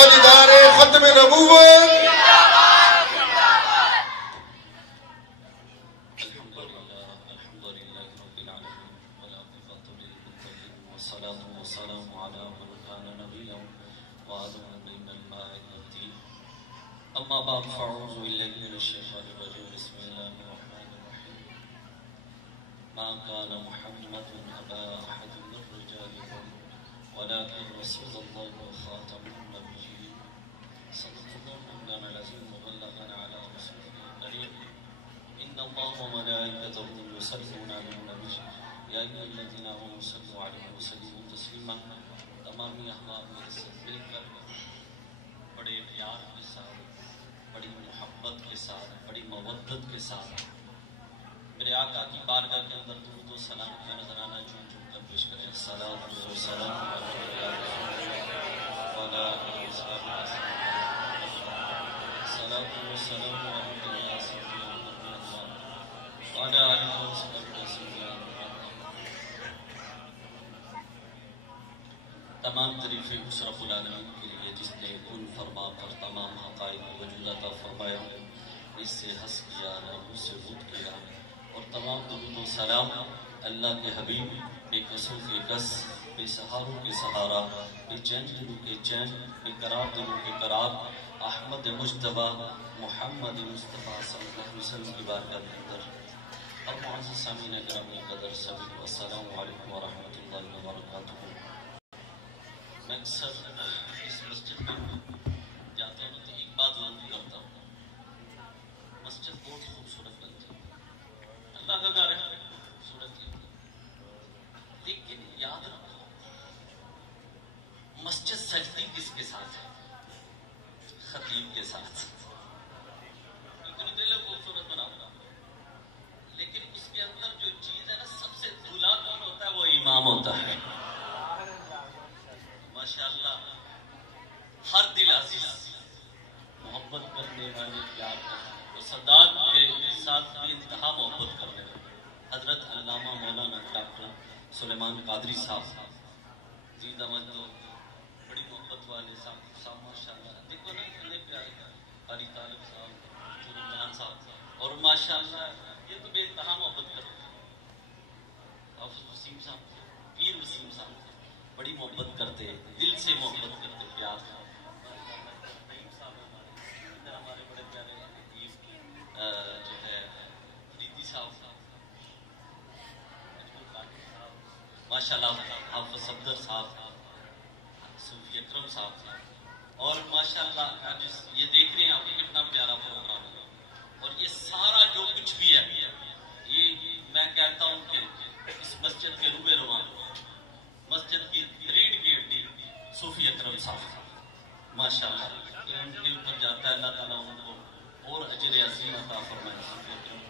تاجدار ختم نبوت أما بعد فأعوذ بالله من الشيطان الرجيم بسم الله الرحمن الرحيم ما كان محمد أبا أحد من رجالكم ولكن رسول الله وخاتم النبيين صدق الله مولانا العظيم وبلغنا على رسوله الكريم إن الله وملائكته يصلون على النبي يا أيها الذين آمنوا صلوا عليه وسلموا تسليما تمامی احباب میرے ساتھ مل کر بڑے پیار کے ساتھ بڑی محبت کے ساتھ بڑی مودت کے ساتھ میرے آقا کی بارگاہ کے اندر درود و سلام کا نذرانہ چون چون کر پیش کریں الصلاۃ والسلام تمام تعریفیں اس رب العالمین کے لیے جس نے کن فرما کر تمام حقائق وجود عطا فرمایا، اس سے ہنس کیا، رحم سے بود کیا، اور تمام درود و سلام اللہ کے حبیب بے کسوں کے کس، بے سہاروں کے سہارا، بے چین دلوں کے چین، بے قرار دلوں کے قرار، احمد مجتبی محمد مصطفیٰ صلی اللہ علیہ وسلم کی بارگاہ کے اندر اور معزز سامعین گرامی قدر سبھی کو السلام علیکم ورحمۃ اللہ وبرکاتہ۔ میں اکثر اس مسجد میں جاتا ہوں تو ایک بات ضرور کرتا ہوں، مسجد بہت خوبصورت بنتی ہے، اللہ کا گھر ہے، خوبصورت ہے، لیکن یاد رکھو مسجد سجدی کس کے ساتھ ہے؟ خطیب کے ساتھ۔ اتنی دل خوبصورت بناؤں گا لیکن اس کے اندر جو چیز ہے نا سب سے دھلا کون ہوتا ہے؟ وہ امام ہوتا ہے۔ ماشاءاللہ ہر دل عزیز محبت کرنے والے، پیار کرنے اور صداقت کے ساتھ بھی انتہا محبت کرنے والے حضرت علامہ مولانا ڈاکٹر سلیمان قادری صاحب جی دمت تو بڑی محبت والے صاحب ماشاءاللہ دیکھو نا اتنے پیارے قاری طالب صاحب، رمضان صاحب، اور ماشاءاللہ یہ تو بے انتہا محبت کرتے ہیں۔ حافظ وسیم صاحب، پیر وسیم صاحب بڑی محبت کرتے، دل سے محبت کرتے، پیار ہمارے بڑے پیارے جو ہے فریدی صاحب، ماشاءاللہ حافظ صفدر صاحب، صوفی اکرم صاحب، اور ماشاءاللہ یہ دیکھ رہے ہیں آپ کتنا پیارا پروگرام ہے، اور یہ سارا جو کچھ بھی ہے یہ میں کہتا ہوں کہ اس مسجد کے روبے رواں مسجد کی ریڑھ کی ہڈی صوفی اکرم صاحب ماشاءاللہ ان کے اوپر جاتا ہے، اللہ تعالیٰ ان کو اور اجر عظیم عطا فرمائے۔ صوفی اکرم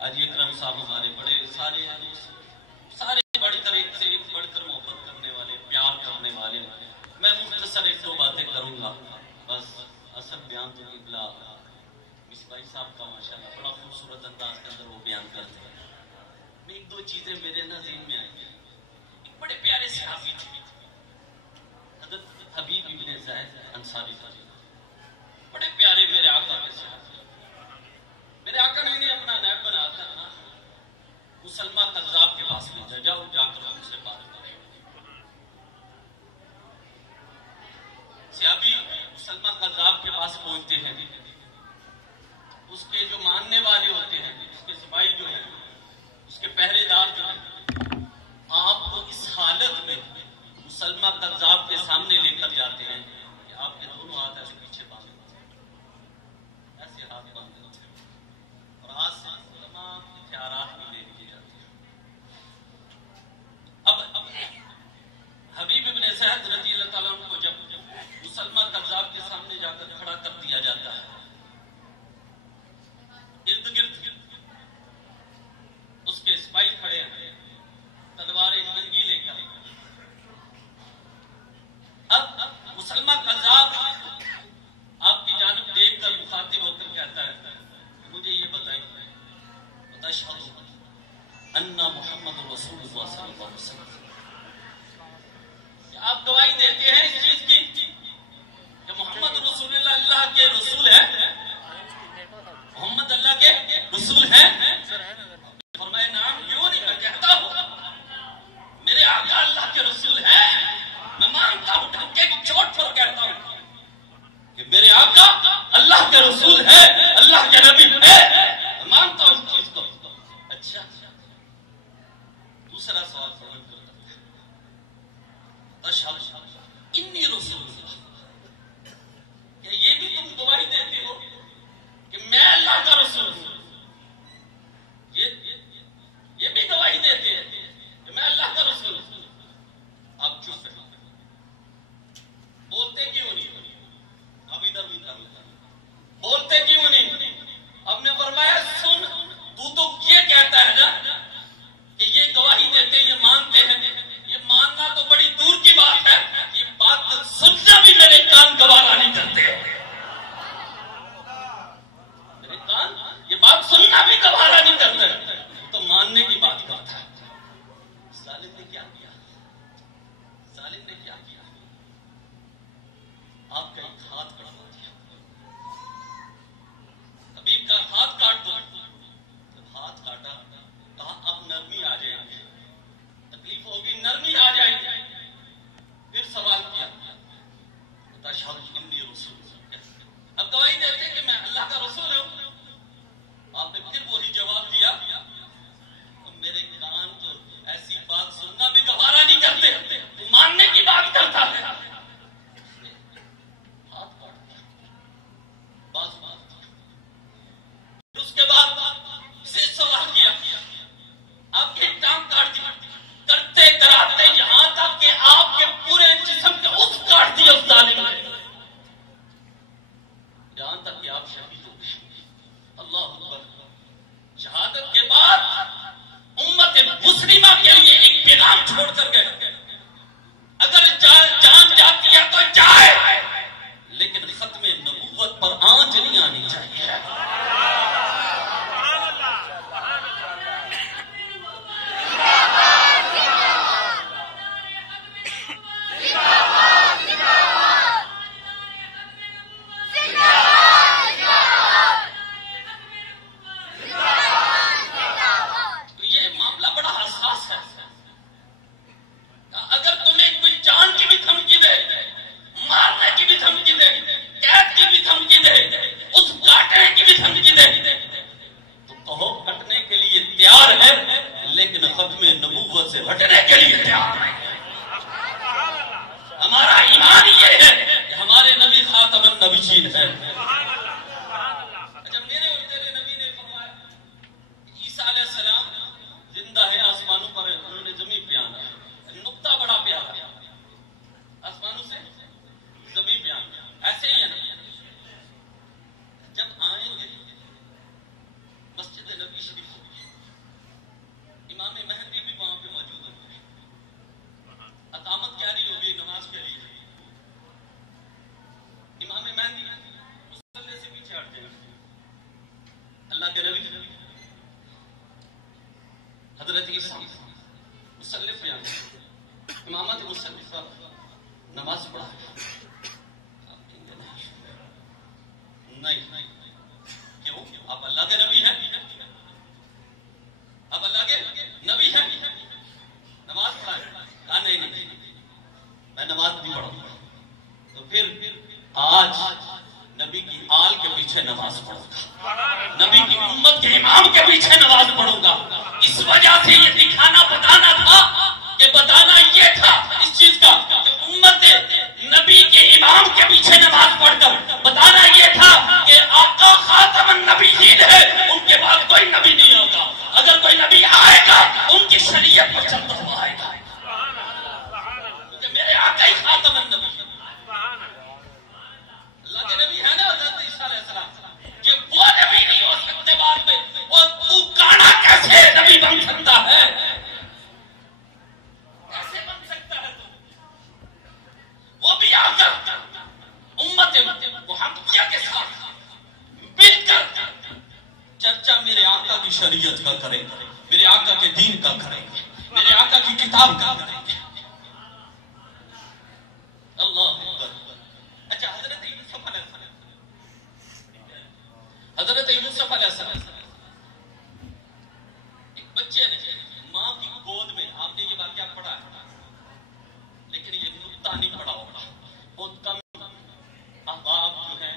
حاجی اکرم صاحب ہمارے بڑے سارے بڑی طرح سے بڑھ کر محبت کرنے والے، پیار کرنے والے۔ میں مختصر ایک دو باتیں کروں گا بس، اصل بیان تو قبلہ مصباحی صاحب کا ماشاءاللہ بڑا خوبصورت انداز کے اندر وہ بیان کرتے ہیں۔ میں ایک دو چیزیں میرے ذہن میں آئی ہیں۔ بڑے پیارے صحابی تھے حضرت حبیب ابن زید انصاری تھے، بڑے پیارے میرے آقا کے صحابی۔ میرے آقا نے انہیں اپنا نیب بنا کر نا مسلمہ قذاب کے پاس لے جاؤ، جا کر ان سے بات کریں۔ صحابی مسلمہ قذاب کے پاس پہنچتے ہیں، اس کے جو ماننے والے ہوتے ہیں، اس کے سپاہی جو ہیں، اس کے پہرے دار جو ہیں، آپ کو اس حالت میں مسلمہ قذاب کے سامنے لے کر جاتے ہیں کہ آپ کے دونوں ہاتھ ایسے پیچھے باندھے ہوتے ہیں، ایسے ہاتھ باندھے ہوتے ہیں، اور ہاتھ سے تمام ہتھیارات بھی لے لیے جاتے ہیں۔ اب حبیب ابن زید رضی اللہ تعالیٰ عنہ کو جب مسلمہ قذاب کے سامنے جا کر کھڑا کر دیا جاتا ہے، ارد گرد اس کے سپاہی کھڑے ہیں تلواریں ننگی لے کر۔ اب آقا اللہ کے رسول ہے، اللہ کے نبی ہے، مانتا ہوں اس چیز کو. اچھا دوسرا سوال اشہد انی رسول اللہ، کیا یہ بھی تم گواہی دیتے ہو کہ میں اللہ کا رسول ہوں؟ یہ بھی گواہی دیتے ہیں کہ میں اللہ کا رسول ہوں. آپ چپ رہے، بولتے کیوں نہیں؟ اب ادھر بولتے کیوں نہیں؟ اب نے فرمایا سن، تو یہ کہتا ہے نا کہ یہ گواہی دیتے ہیں، یہ مانتے ہیں. یہ ماننا تو بڑی دور کی بات ہے، یہ بات سننا بھی میرے کان گوارا نہیں کرتے. میرے کان یہ بات سننا بھی گوارا نہیں کرتے، تو ماننے کی بات کرتا ہے. ظالم نے کیا کیا؟ ظالم نے کیا کیا؟ آپ کا ایک ہاتھ کٹوا دیا. حبیب کا ہاتھ کاٹ دو. جب ہاتھ کاٹا کہا اب نرمی آ جائے گی، تکلیف ہوگی، نرمی آ جائے گی. پھر سوال کیا اشہد انی رسول اللہ، اب گواہی دیتے کہ میں اللہ کا رسول ہوں. آپ نے پھر وہی جواب دیا. میرے کان تو ایسی بات سننا بھی گوارا نہیں کرتے، تو ماننے کی بات کرتا ہے. ہاتھ کاٹ دیا، بات اس کے بعد سے سوال کیا آپ کی ٹانگ کاٹ دی. کرتے کراتے یہاں تک کہ آپ کے پورے جسم کے اس کاٹ دیا اس ظالم نے، جہاں تک کہ آپ شہید ہو گئے. اللہ اکبر. شہادت کے بعد امت مسلمہ کے لیے ایک پیغام چھوڑ کر گئے. اگر جان جاتی ہے تو جائے، لیکن ختم نبوت پر آنچ نہیں آنی چاہیے. حضرت عیسیٰ مسلف امامت مسلف نماز پڑھا نہیں. کیوں؟ آپ اللہ کے نبی ہیں، آپ اللہ کے نبی ہیں، نماز پڑھائیں. کہا نہیں میں نماز نہیں پڑھوں گا. تو پھر آج نبی کی آل کے پیچھے نماز پڑھوں گا، نبی کی امت کے امام کے پیچھے نماز پڑھوں گا. اس وجہ سے یہ دکھانا بتانا تھا کہ بتانا یہ تھا اس چیز کا کہ امت نبی کے امام کے پیچھے نماز پڑھ کر بتانا یہ تھا کہ آقا خاتم النبیین ہے، ان کے بعد کوئی نبی نہیں ہوگا. اگر کوئی نبی آئے گا ان کی شریعت پر چلتا ہوا آئے گا، کیونکہ میرے آقا ہی خاتم النبی ہے. اللہ کے نبی ہے نا حضرت عیسیٰ علیہ السلام، کہ وہ نبی نہیں ہو سکتے بعد میں. اور تو کانا کیسے نبی بن سکتا ہے؟ کیسے بن سکتا ہے؟ وہ بھی آ کر امت محمدیہ کے ساتھ مل کر چرچا میرے آقا کی شریعت کا کرے گا، میرے آقا کے دین کا کرے گا، میرے آقا کی کتاب کا کرے گا. اللہ اکبر. اچھا حضرت یوسف علیہ السلام، حضرت یوسف علیہ السلام ایک بچے نے ماں کی گود میں، آپ نے یہ واقعہ پڑھا ہے لیکن یہ نقطہ نہیں پڑھا ہوگا. بہت کم احباب جو ہیں